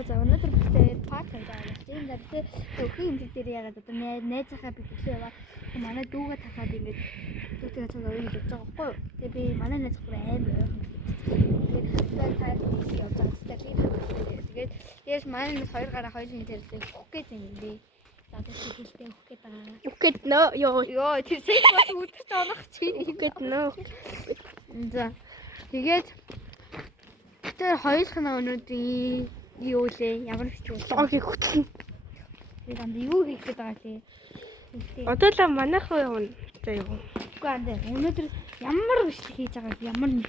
За өнөөдөр бүгдээ парк хийж байгаа юм чинь. За бид өхийн имлэг дээр ягаад одоо найзахаа би бүсээ яваа. Манай дүүгээ тахаад ингэж түүгээ цог авъя гэж бодож байгаа байхгүй юу? Тэгээ би манай найзах бүр амар. Тэгээд таад явж байгаа тест тэгээд дээрс манай найз хоёр гараа хоёулын тэрлээ өгөх гэж юм би. За тэгээд хэлтэй өгөх гэж байгаа. Өгөх гээд нөө Йоо тэр сэт бас үдчих тоонох чи. өгөх гээд нөө. За тэгээд тэр хоёулын өнөөдрийн юу лээ? Ямар хэвчээ? Логийг хөтлөн. Тэгээд анд юу хийх гээд байгаа лээ? Одоо л манайх явна. За юу. Үгүй анд өнөөдөр ямар бичлэг хийж байгаа вэ? Ямар нэг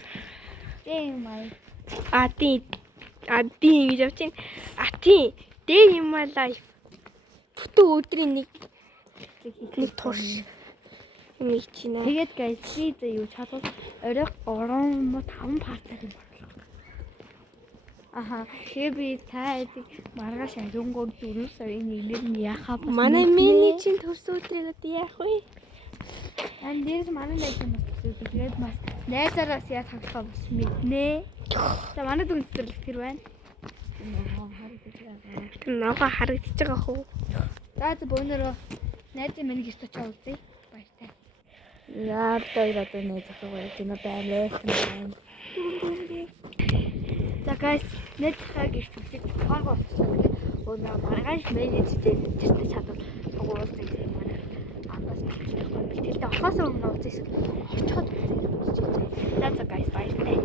май. Адийн гэж явчихин. Day in my life. Бүтэн өдрийн нэг турш юм чинь. Тэгээд guys би юу чадвал орой 3-5 партаар юм борлоо. Аха, тэгээ би таадаг маргааш ариунгууд 4 сарын 1-нд нь яхаа бас манай менежийн төрс өдрийг одоо яах вэ? Ан дээрс манай найз юм бас тэгээд бас найзаараас яа тоглохоо бас мэднэ. За манай дүн цэцэрлэг тэр байна. Нага харагдаж байгаа хөө. За бөөнөрөө найзын миний гэрт очиж үзье. Баяртай. Яар дээр одоо нэг зохиогоо энэ байлаа. За guys, найзхаа гэрт үзэж парк болчихлоо. Тэгээд өнөө маргааш менежтэй тэртээ чадвал сугуулдаг юм байна. Андаас бэлтгэлтэй орхосоо өмнө үзээс очоод үзье. За guys, баяртай.